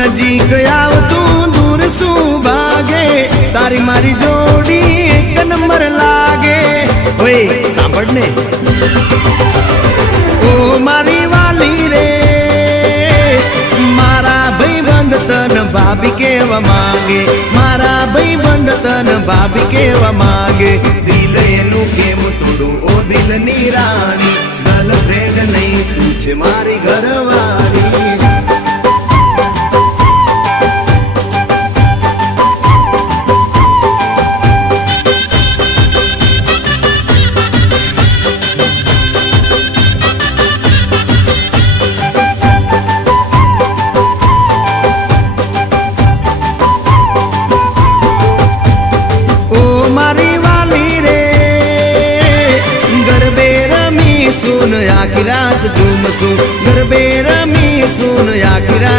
નજીક આવતું દૂર શું ભાગે તારી મારી જોડી એક નંબર લાગે ઓય સાંભળ ને ઓ મારી વાલી રે મારા ભાઈબંધ તન ભાભી કેવા માંગે મારા ભાઈબંધ તન ભાભી કેવા માંગે દિલ એનું કેમ તોડું ઓ દિલની રાણી ગર્લફ્રેન્ડ નહીં તું છે મારી ઘરવાળી सुन आखी रात झूम सुन गरबे रमी सुन आखी रात